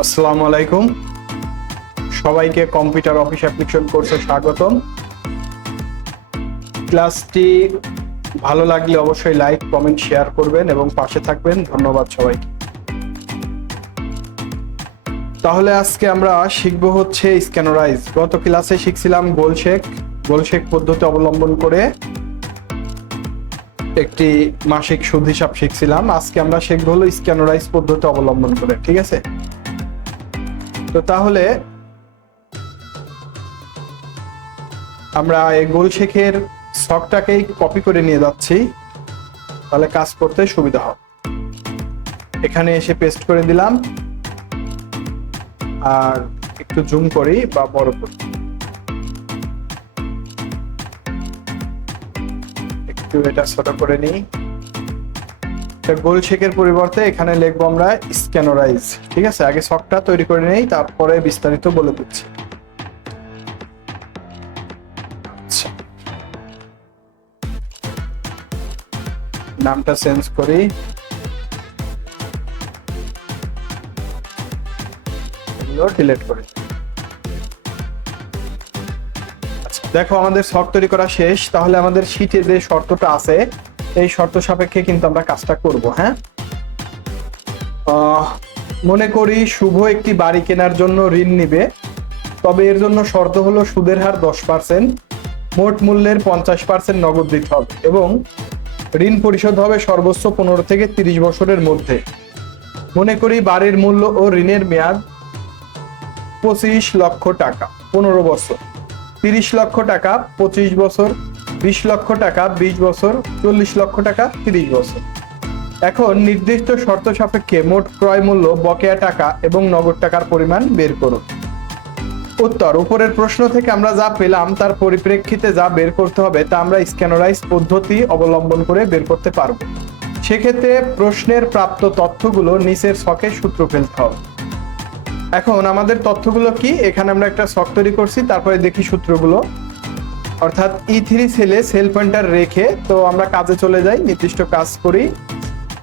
আসসালামু আলাইকুম, সবাইকে কম্পিউটার অফিস অ্যাপ্লিকেশন কোর্সে স্বাগতম। ক্লাসটি ভালো লাগলে অবশ্যই লাইক, কমেন্ট, শেয়ার করবেন এবং পাশে থাকবেন। ধন্যবাদ সবাইকে। তাহলে আজকে আমরা শিখবো হচ্ছে স্ক্যানারাইজ। গত ক্লাসে শিখছিলাম গোল শেক পদ্ধতি অবলম্বন করে একটি মাসিক সুদ হিসাব শিখছিলাম। আজকে আমরা শিখবো হলো স্ক্যানারাইজ পদ্ধতি অবলম্বন করে, ঠিক আছে? তো তাহলে আমরা এই গোল শেখের ছকটাকেই কপি করে নিয়ে যাচ্ছি, তাহলে কাজ করতে সুবিধা হবে। এখানে এসে পেস্ট করে দিলাম, আর একটু জুম করি বা বড় করি, একটু এটা ছোট করে নিই। গোল শেখের পরিবর্তে এখানে লিখবো আমরা স্ক্যানারাইজ, ঠিক আছে? আগে ছকটা তৈরি করে নেই, তারপরে বিস্তারিত বলে দিচ্ছি। নামটা চেঞ্জ করি, ডিলিট করি। আচ্ছা, দেখো আমাদের ছক তৈরি করা শেষ। তাহলে আমাদের শীটে যে শর্তটা আছে, এই শর্ত সাপেক্ষে কিন্তু আমরা কাজটা করব। হ্যাঁ, মনে করি শুভ একটি বাড়ি কেনার জন্য ঋণ নিবে, তবে এর জন্য শর্ত হলো সুদের হার 10%, মোট মূল্যের 50% নগদ দিতে হবে এবং ঋণ পরিশোধ হবে সর্বোচ্চ 15 থেকে 30 বছরের মধ্যে। মনে করি বাড়ির মূল্য ও ঋণের মেয়াদ 25 লক্ষ টাকা 15 বছর, 30 লক্ষ টাকা 25 বছর, 20 লক্ষ টাকা 20 বছর, 40 লক্ষ টাকা 30 বছর। এখন নির্দিষ্ট শর্ত সাপেক্ষে মোট ক্রয় মূল্য, বকেয়া টাকা এবং নগদ টাকার পরিমাণ বের করুন। উত্তর: উপরের প্রশ্ন থেকে আমরা যা পেলাম তার পরিপ্রেক্ষিতে যা বের করতে হবে তা আমরা স্ক্যানারাইজ পদ্ধতি অবলম্বন করে বের করতে পারব। সেক্ষেত্রে প্রশ্নের প্রাপ্ত তথ্যগুলো নিচের ছকে সূত্র ফেলতে হবে। এখন আমাদের তথ্যগুলো কি? এখানে আমরা একটা ছক তৈরি করছি, তারপরে দেখি সূত্রগুলো। অর্থাৎ E3 সেলে সেল পয়েন্টার রেখে তো আমরা কাজে চলে যাই, নির্দিষ্ট কাজ করি।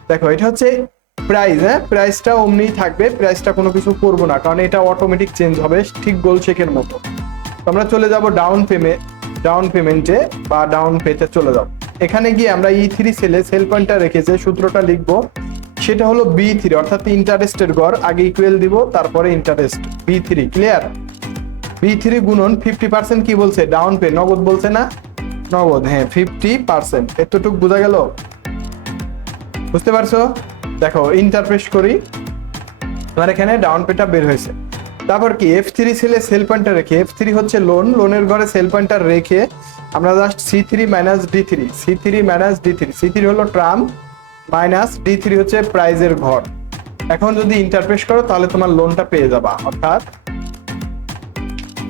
দেখো, এটা হচ্ছে প্রাইস। হ্যাঁ, প্রাইসটা অমনিই থাকবে, প্রাইসটা কোনো কিছু করবো না, কারণ এটা অটোমেটিক চেঞ্জ হবে, ঠিক গোল শেকের মতো। আমরা চলে যাব ডাউন পেমেন্টে বা ডাউন পেতে চলে যাব। এখানে গিয়ে আমরা E3 সেলে সেল পয়েন্টার রেখে যে সূত্রটা লিখবো সেটা হলো B3, অর্থাৎ ইন্টারেস্টের গড়। আগে ইকুয়াল দিব, তারপরে ইন্টারেস্ট। B3 clear? B3 গুণন 50%। কি বলছে? ডাউন পে, নগদ বলছে না? নগদ, হ্যাঁ 50%। এতটুকু বোঝা গেল? বুঝতে পারছো? দেখো ইন্টারপ্রেট করি, আমার এখানে ডাউন পেটা বের হয়েছে। তারপর কি? F3 সেলে সেল পয়েন্টার রেখে, F3 হচ্ছে লোনের ঘরে সেল পয়েন্টার রেখে আমরা just C3 minus D3 C3 হলো ট্রাম মাইনাস D3 হচ্ছে প্রাইজের ঘর। এখন যদি ইন্টারপ্রেট করো তাহলে তোমার লোনটা পেয়ে যাবা। অর্থাৎ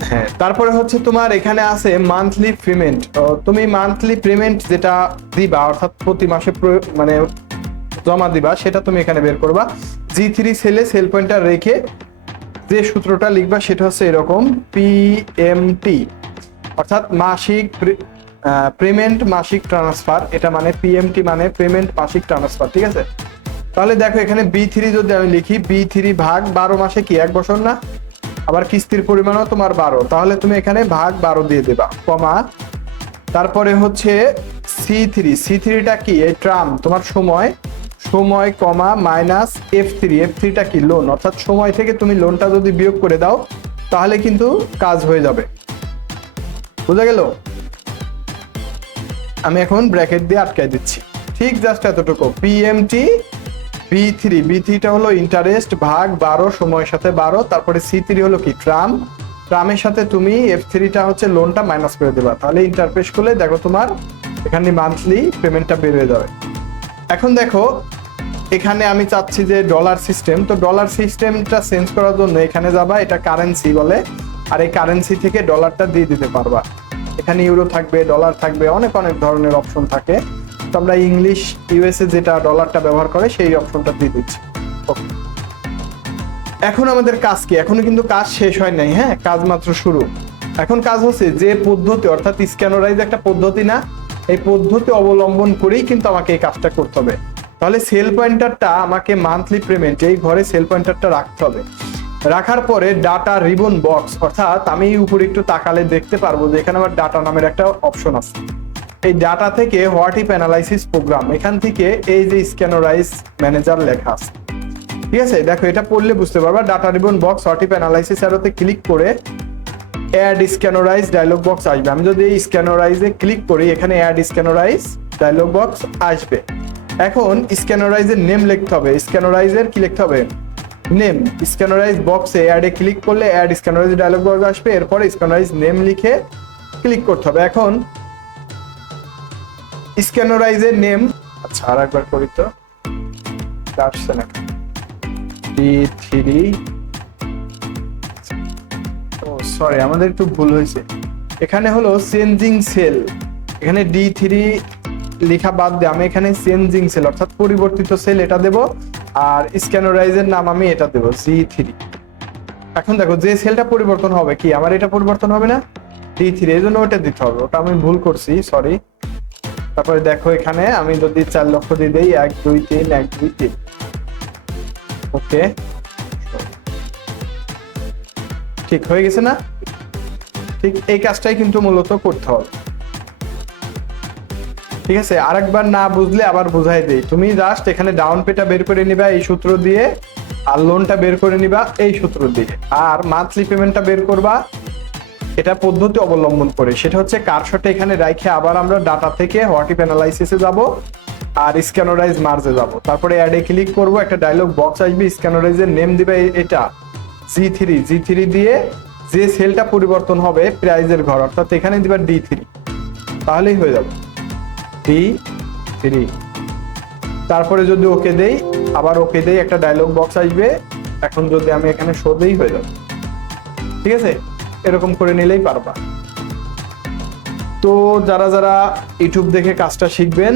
হ্যাঁ, তারপরে হচ্ছে তোমার এখানে আছে মান্থলি পেমেন্ট। তুমি মান্থলি পেমেন্ট যেটা দিবা, অর্থাৎ প্রতি মাসে মানে জমা দিবা, সেটা তুমি এখানে বের করবা। G3 সেলে সেল পয়েন্টার রেখে যে সূত্রটা লিখবা সেটা হচ্ছে এরকম, PMT, অর্থাৎ মাসিক পেমেন্ট মাসিক ট্রান্সফার। এটা মানে PMT মানে পেমেন্ট মাসিক ট্রান্সফার, ঠিক আছে? তাহলে দেখো এখানে B3 যদি আমি লিখি, B3 ভাগ 12 মাসে কি 1 বছর না? আবার কিস্তির পরিমাণও তোমার 12, তাহলে তুমি এখানে ভাগ 12 দিয়ে দেবা, কমা। তারপরে হচ্ছে C3টা কি? এই ট্রাম, তোমার সময় কমা মাইনাস F3টা কি? লোন, অর্থাৎ সময় থেকে তুমি লোনটা যদি বিয়োগ করে দাও তাহলে কিন্তু কাজ হয়ে যাবে। বুঝা গেল? আমি এখন ব্র্যাকেট দিয়ে আটকাই দিচ্ছি, ঠিক জাস্ট এতটুকু। PMT B3টা হলো ইন্টারেস্ট ভাগ 12, সময়ের সাথে 12। তারপরে C3 হলো কি? ট্রামের সাথে তুমি F3টা হচ্ছে লোনটা মাইনাস করে দেবা। তাহলে ইন্টারপ্রেট করলে দেখো তোমার এখানে মান্থলি পেমেন্টটা বের হয়ে যাবে। এখন দেখো এখানে আমি চাচ্ছি যে ডলার সিস্টেম, তো ডলার সিস্টেমটা চেঞ্জ করার জন্য এখানে যাবা, এটা কারেন্সি বলে, আর এই কারেন্সি থেকে ডলারটা দিয়ে দিতে পারবা। এখানে ইউরো থাকবে, ডলার থাকবে, অনেক ধরনের অপশন থাকে। তো আমরা ইংলিশ USA যেটা ডলারটা ব্যবহার করে সেই অপশনটা দিয়ে দিচ্ছি। ওকে, এখন আমাদের কাজ কি? এখনো কিন্তু কাজ শেষ হয় নাই। হ্যাঁ, কাজ মাত্র শুরু। এখন কাজ হচ্ছে যে পদ্ধতি, অর্থাৎ স্ক্যানারাইজ একটা পদ্ধতি না, এই পদ্ধতি অবলম্বন করেই কিন্তু আমাকে এই কাজটা করতে হবে। তাহলে সেল পয়েন্টারটা আমাকে মান্থলি পেমেন্ট, এই ঘরে সেল পয়েন্টারটা রাখতে হবে। রাখার পরে ডাটা রিবন বক্স, অর্থাৎ আমি উপরে একটু তাকালে দেখতে পারবো যে এখানে আমার ডাটা নামের একটা অপশন আছে। এই ডাটা থেকে হোয়াটিফ অ্যানালাইসিস প্রোগ্রাম, এখান থেকে এই যে স্ক্যানারাইজ ম্যানেজার লেখা আছে, ঠিক আছে? দেখো এটা পড়লে বুঝতে পারবা। Data ribbon box what if analysis এরোতে ক্লিক করে অ্যাড স্ক্যানারাইজ ডায়লগ বক্স আসবে। আমি যদি এই স্ক্যানারাইজে ক্লিক করি, এখানে অ্যাড স্ক্যানারাইজ ডায়লগ বক্স আসবে। এখন স্ক্যানারাইজের নেম লিখতে হবে। স্ক্যানারাইজের কি লিখতে হবে? নেম। স্ক্যানারাইজ বক্সে অ্যাডে ক্লিক করলে অ্যাড স্ক্যানারাইজ ডায়লগ বক্স আসবে, এরপরে স্ক্যানারাইজ নেম লিখে ক্লিক করতে হবে। এখন স্ক্যানারাইজের নেম, আচ্ছা আর একবার করি তো, আসছে না D3, ও সরি আমাদের একটু ভুল হয়েছে, এখানে হলো চেঞ্জিং সেল, এখানে D3 লেখা বাদ দিয়ে আমি এখানে চেঞ্জিং সেল অর্থাৎ পরিবর্তিত সেল এটা দেব, আর স্ক্যানারাইজের নাম আমি এটা দেব C3। এখন দেখো যে সেলটা পরিবর্তন হবে, কি আমার এটা পরিবর্তন হবে না? D3, এই জন্য ওটা দিতে হবে, ওটা আমি ভুল করছি, সরি। তারপরে দেখো এখানে আমি যদি 4 লক্ষ দিয়ে দেই 1 2 3 1 2 3, ওকে ঠিক হয়ে গেছে না? ঠিক এই কাজটাই কিন্তু মূলত করতে হবে, ঠিক আছে? আরেকবার না বুঝলে আবার বুঝাই দেই। তুমি জাস্ট এখানে ডাউন পেটা বের করে নিবা এই সূত্র দিয়ে, আর লোনটা বের করে নিবা এই সূত্র দিয়ে, আর মান্থলি পেমেন্টটা বের করবা এটা পদ্ধতি অবলম্বন করে। সেটা হচ্ছে কারশটে এখানে রাখে আবার আমরা ডাটা থেকে হোয়াটিফ অ্যানালাইসিসে যাব আর স্ক্যানারাইজ মার্জে যাব। তারপরে অ্যাডে ক্লিক করব, একটা ডায়লগ বক্স আসবে, স্ক্যানারাইজের নেম দিবে এটা G3 দিয়ে যে সেলটা পরিবর্তন হবে প্রাইজের ঘর, অর্থাৎ এখানে দিবা D3, তাহলেই হয়ে যাবে D3। তারপরে যদি ওকে দেই, আবার ওকে দেই, একটা ডায়লগ বক্স আসবে, এখন যদি আমি এখানে শো দেই হয়ে যাবে, ঠিক আছে? এরকম করে নিলেই পারবা। তো যারা যারা ইউটিউব দেখে কাজটা শিখবেন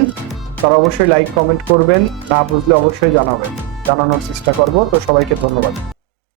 তারা অবশ্যই লাইক কমেন্ট করবেন, না বুঝলে অবশ্যই জানাবেন, জানানোর চেষ্টা করব। তো সবাইকে ধন্যবাদ।